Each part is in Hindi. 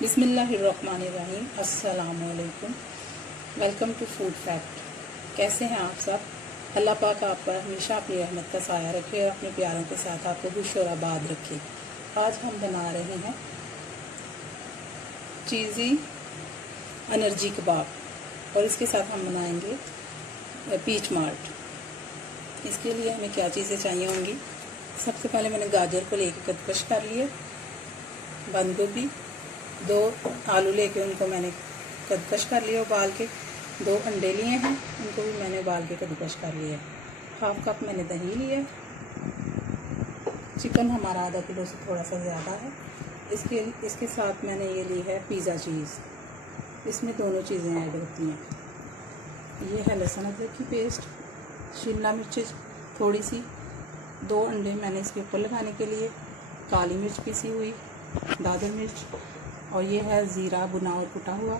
बिस्मिल्लाहिर्रहमानिर्रहीम। अस्सलामुअलैकुम। Welcome to food fact. कैसे हैं आप सब? अल्लाह पाक आप पर हमेशा अपनी रहमत का साया रखे और अपने प्यारों के साथ आपको खुश और आबाद रखे। आज हम बना रहे हैं चीज़ी एनर्जी कबाब और इसके साथ हम बनाएंगे पीच मार्ट। इसके लिए हमें क्या चीज़ें चाहिए होंगी? सबसे पहले मैंने गाजर को लेके कद्दूकश कर लिया, बंद गोभी, 2 आलू लेके उनको मैंने कद्दूकश कर लिया उबाल के, 2 अंडे लिए हैं उनको भी मैंने उबाल के कद्दूकश कर लिया, 1/2 कप मैंने दही लिया, चिकन हमारा आधा किलो से थोड़ा सा ज़्यादा है। इसके साथ मैंने ये ली है पिज़्ज़ा चीज़, इसमें दोनों चीज़ें ऐड होती हैं। ये है लहसुन अदरक की पेस्ट, शिमला मिर्च थोड़ी सी, 2 अंडे मैंने इसके ऊपर लगाने के लिए, काली मिर्च पिसी हुई, दादर मिर्च, और ये है ज़ीरा भुना और कुटा हुआ,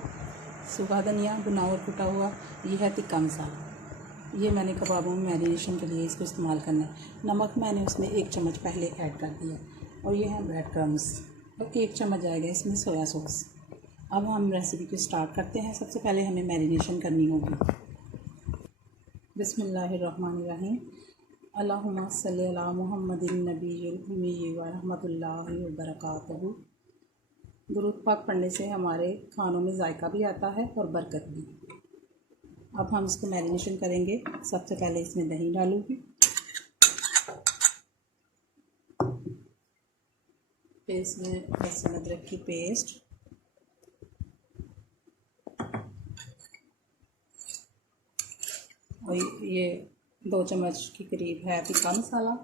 सूखा धनिया भुना और कुटा हुआ, ये है तिक्का मसाला। ये मैंने कबाबों में मैरिनेशन के लिए इसको इस्तेमाल करना है। नमक मैंने उसमें 1 चम्मच पहले ऐड कर दिया, और ये है ब्रेड क्रम्स, और 1 चम्मच जाएगा इसमें सोया सॉस। अब हम रेसिपी को स्टार्ट करते हैं। सबसे पहले हमें मैरिनेशन करनी होगी। बिस्मिल्लाहिर्रहमानिर्रहीम। अल्लाहुम्मा सल्ली अला मुहम्मदिन नबिय्यिल उम्मी व रहमतुल्लाहि व बरकातहू। दुरूद पाक पढ़ने से हमारे खानों में जायका भी आता है और बरकत भी। अब हम इसको मैरिनेशन करेंगे। सबसे पहले इसमें दही डालूंगी, फिर इसमें लहसुन अदरक की पेस्ट, और ये 2 चम्मच के करीब है तिक्का मसाला,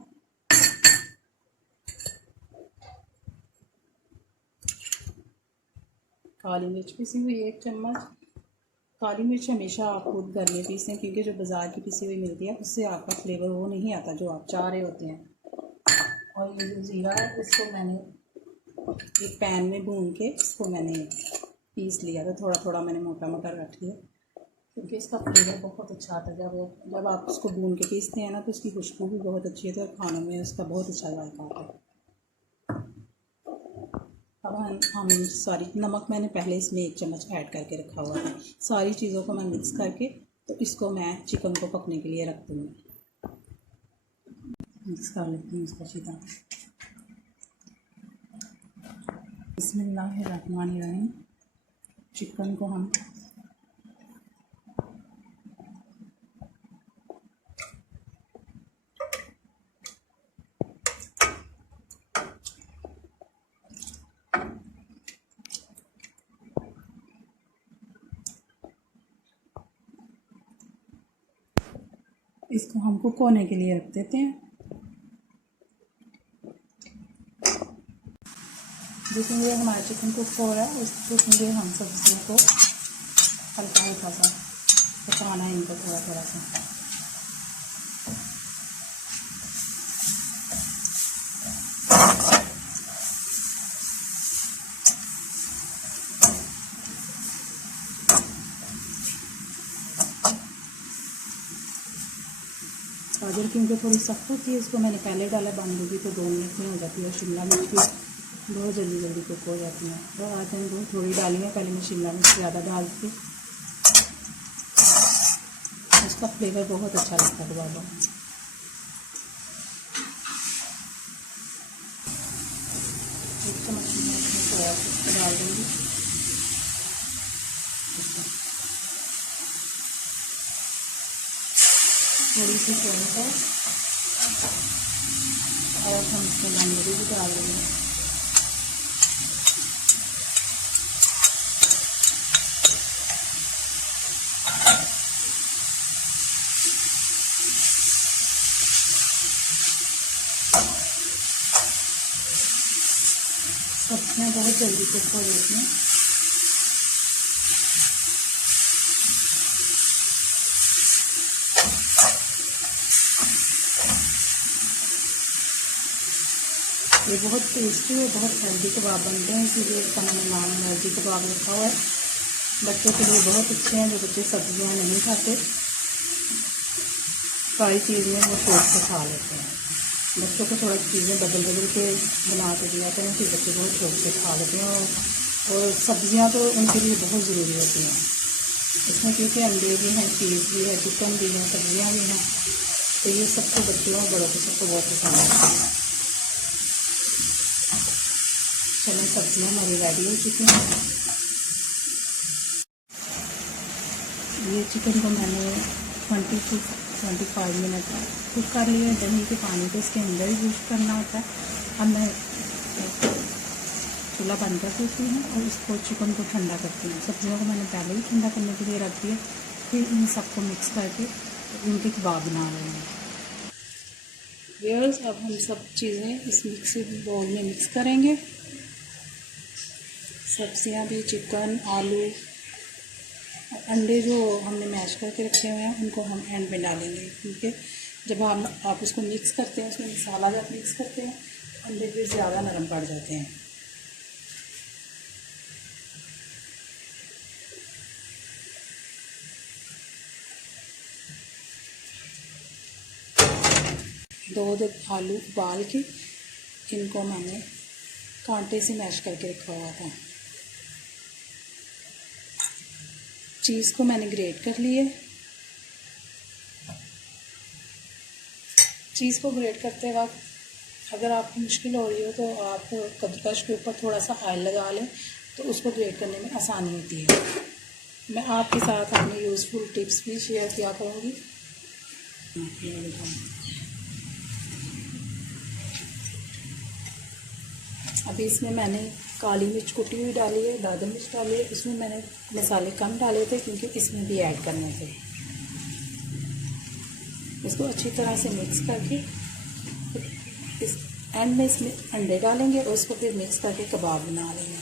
काली मिर्च पिसी हुई 1 चम्मच। काली मिर्च हमेशा आप खुद घर में पीसें, क्योंकि जो बाज़ार की पिसी हुई मिलती है उससे आपका फ्लेवर वो नहीं आता जो आप चाह रहे होते हैं। और ये जो ज़ीरा है इसको मैंने एक पैन में भून के इसको मैंने पीस लिया था, थोड़ा थोड़ा मैंने मोटा मोटा रख लिया, क्योंकि इसका फ्लेवर बहुत अच्छा आता है। जब आप उसको भून के पीसते हैं ना तो उसकी खुशबू भी बहुत अच्छी होती है और खानों में उसका बहुत अच्छा जायका आता है। अब हम सारी नमक मैंने पहले इसमें 1 चम्मच ऐड करके रखा हुआ था। सारी चीज़ों को मैं मिक्स करके तो इसको मैं चिकन को पकने के लिए रख दूँगी। मिक्स कर लेती हूँ इसको सीधा। बिस्मिल्लाहिर्रहमानिर्रहीम। चिकन को हम इसको हम कुक होने के लिए रख देते हैं। देखेंगे हमारा चिकन कुक हो रहा है, उसके हम सब्जियों को हल्का हल्का सा पकाना है, इनको थोड़ा थोड़ा सा। गाजर क्योंकि थोड़ी सख्त होती है, इसको मैंने पहले डाला, बंद गोभी तो 2 मिनट में हो जाती है, शिमला मिर्च भी बहुत जल्दी जल्दी कुक हो जाती है। तो आज मैंने थोड़ी डाली है, पहले मैं शिमला मिर्च ज़्यादा डाल दी, उसका फ्लेवर बहुत अच्छा लगता है कबाबों में। एक चम्मच सोया सॉस डाल दूँगी, थोड़ी सी सोया सॉस, और हम इसमें बंद गोभी भी डाल देंगे। सब्जियाँ बहुत जल्दी कुक हो जाती हैं। ये बहुत टेस्टी और बहुत हेल्दी कबाब बनते हैं, इसीलिए इसका मैंने नाम एनर्जी कबाब रखा हुआ है। बच्चों के लिए बहुत अच्छे हैं, जो बच्चे सब्जियां नहीं खाते, सारी चीज़ें वो शौक से खा लेते हैं। बच्चों को थोड़ा चीज़ें बदल बदल के बना के दिया करें, फिर बच्चे बहुत शौक से खा लेते हैं और और सब्जियां तो उनके लिए बहुत ज़रूरी होती हैं इसमें, क्योंकि अंडे भी हैं, चीज़ भी है, चिकन भी है, सब्जियां भी हैं, तो ये सबको बच्चों और बड़ों को सबको बहुत पसंद है। चलिए सब्जियां हमारी रेडी हो चुकी हैं। ये चिकन को मैंने 20 से 25 मिनट कुक कर लिया। दही के पानी को इसके अंदर ही यूज करना होता है। अब मैं चूल्हा बंद कर देती हूँ और इसको चिकन को ठंडा करती हूँ। सब्जियों को मैंने पहले ही ठंडा करने के लिए रख दिया, फिर इन सबको मिक्स करके इनके कबाब बना रहे हैं। व्यूअर्स, अब हम सब चीज़ें इस मिक्सी बाउल में मिक्स करेंगे। सब्जियाँ भी, चिकन, आलू, अंडे जो हमने मैश करके रखे हुए हैं उनको हम एंड में डालेंगे, क्योंकि जब आप उसको मिक्स करते हैं, उसमें मसाला जब मिक्स करते हैं अंडे फिर ज़्यादा नरम पड़ जाते हैं। दो आलू उबाल के इनको मैंने कांटे से मैश करके रखा हुआ था। चीज़ को मैंने ग्रेट कर लिए। चीज़ को ग्रेट करते वक्त अगर आपको मुश्किल हो रही हो तो आप कद्दूकस के ऊपर थोड़ा सा ऑयल लगा लें, तो उसको ग्रेट करने में आसानी होती है। मैं आपके साथ अपनी यूज़फुल टिप्स भी शेयर किया करूँगी। अभी इसमें मैंने काली मिर्च कुटी हुई डाली है, दादन मिर्च डाली है। इसमें मैंने मसाले कम डाले थे क्योंकि इसमें भी ऐड करने थे। इसको अच्छी तरह से मिक्स करके इस एंड में इसमें अंडे डालेंगे और उसको फिर मिक्स करके कबाब बना लेंगे।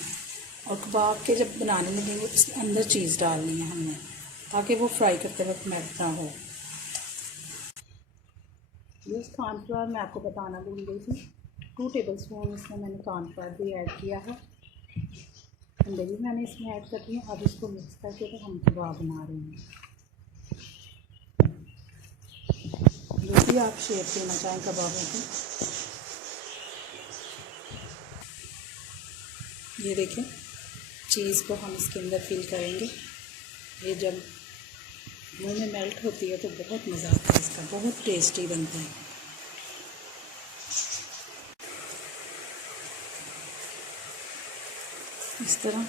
और कबाब के जब बनाने लगेंगे उसके अंदर चीज़ डालनी है हमने, ताकि वो फ्राई करते वक्त मेल्ट ना हो। ये कॉर्नफ्लावर मैं आपको बताना भूल गई थी। 2 टेबलस्पून इसमें मैंने कॉर्नफ्लावर भी ऐड किया है। अंडे भी मैंने इसमें ऐड कर दिए। अब इसको मिक्स करके तो हम कबाब बना रहे हैं। जो भी आप शेप देना चाहें कबाबों को। ये देखें, चीज़ को हम इसके अंदर फिल करेंगे। ये जब मुंह में मेल्ट होती है तो बहुत मज़ा आता है इसका, बहुत टेस्टी बनता है। इस तरह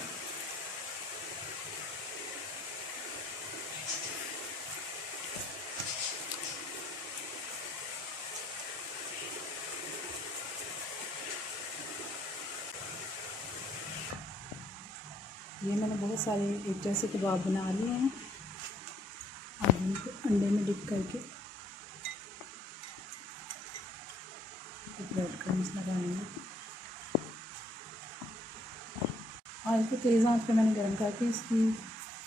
ये मैंने बहुत सारे एक जैसे कबाब बना लिए हैं। अब इनको अंडे में डिप करके ब्रेड क्रम्स लगाएंगे। ऑयल को तेज़ आंच पे मैंने गर्म करके इसकी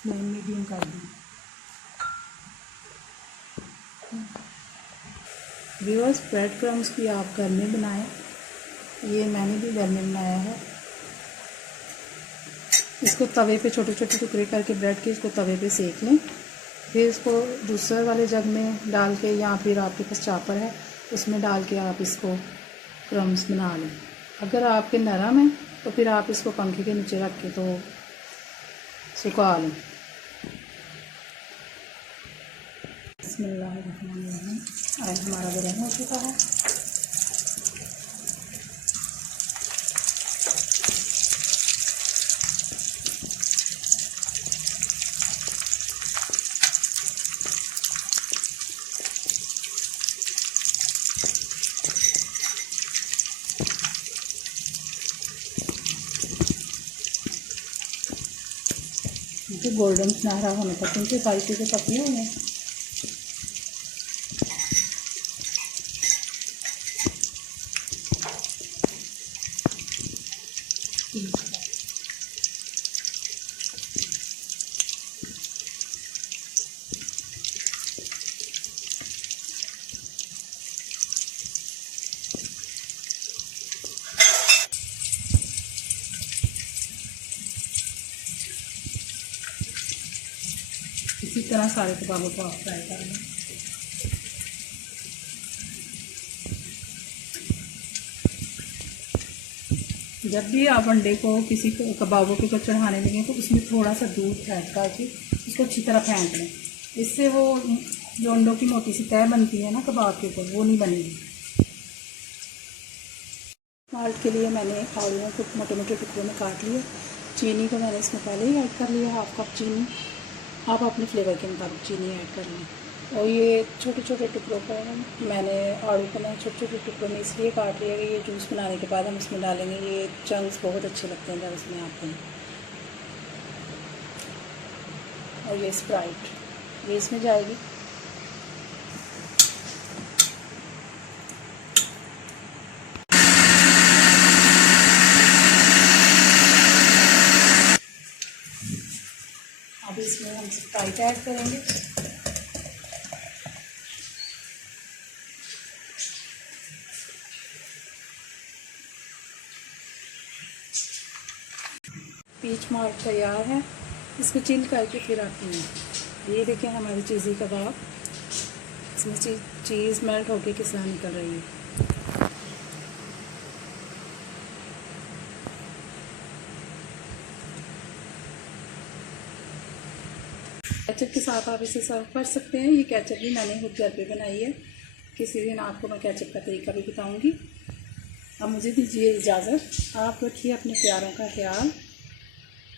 फ्लेम मीडियम कर दी। व्यूअर्स, ब्रेड क्रम्स भी आप घर में बनाएं। ये मैंने भी घर में बनाया है। इसको तवे पे छोटे छोटे टुकड़े करके ब्रेड के इसको तवे पे सेक लें। फिर इसको दूसरे वाले जग में डाल के, या फिर आपके पास चापर है उसमें डाल के आप इसको क्रम्स बना लें। अगर आपके नरम है तो फिर आप इसको पंखे के नीचे रख के तो सुखा लें। बिस्मिल्लाहिर्रहमानिर्रहीम। आज हमारा गर्म हो चुका है। इनके गोल्डन सुनहरा होने तक इनके सारी चीज़ें पकी हुई हैं। इसी तरह सारे कबाबों को आप फ्राई कर लें। जब भी आप अंडे को किसी को कबाबों के ऊपर चढ़ाने लगे तो उसमें थोड़ा सा दूध फेंट करके उसको अच्छी तरह फेंट लें। इससे वो जो अंडों की मोटी सी तह बनती है ना कबाब के ऊपर, वो नहीं बनेगी। माल्ट के लिए मैंने आलूओं को मोटे मोटे टुकड़ों में काट लिया। चीनी को मैंने इसमें पहले ही ऐड कर लिया, हाफ कप चीनी। आप अपने फ्लेवर के मुताबिक चीनी ऐड कर लें। और ये छोटे छोटे टुकड़ों को मैंने आलू को मैंने छोटे छोटे टुकड़ों में इसलिए काट लिया कि ये जूस बनाने के बाद हम इसमें डालेंगे। ये चंक्स बहुत अच्छे लगते हैं जब इसमें आते हैं। और ये स्प्राइट ये इसमें जाएगी। अब इसमें हम स्प्राइट ऐड करेंगे। पीच मार्ट तैयार है, इसको चिल करके फिर आती हैं। ये देखें हमारी चीज़ी कबाब, इसमें चीज़ मेल्ट होके किस तरह निकल रही है। केचप के साथ आप इसे सर्व कर सकते हैं। ये केचप भी मैंने खुद घर पे बनाई है, किसी दिन आपको मैं केचप का तरीका भी बताऊंगी। अब मुझे दीजिए इजाज़त। आप रखिए अपने प्यारों का ख्याल।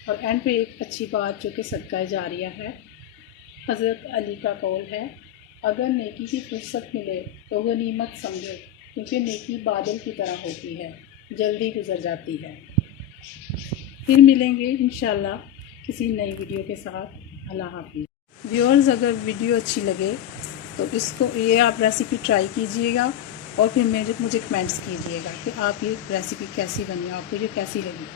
और एंड पे एक अच्छी बात जो कि सदका जारिया है। हज़रत अली का कौल है, अगर नेकी की फुर्सत मिले तो गनीमत समझो, क्योंकि नेकी बादल की तरह होती है, जल्दी गुजर जाती है। फिर मिलेंगे इंशाल्लाह किसी नई वीडियो के साथ। अल्लाह हाफ़िज़। व्यूअर्स, अगर वीडियो अच्छी लगे तो ये आप रेसिपी ट्राई कीजिएगा और फिर मुझे कमेंट्स कीजिएगा कि आप ये रेसिपी कैसी बनी, आपको ये कैसी लगी।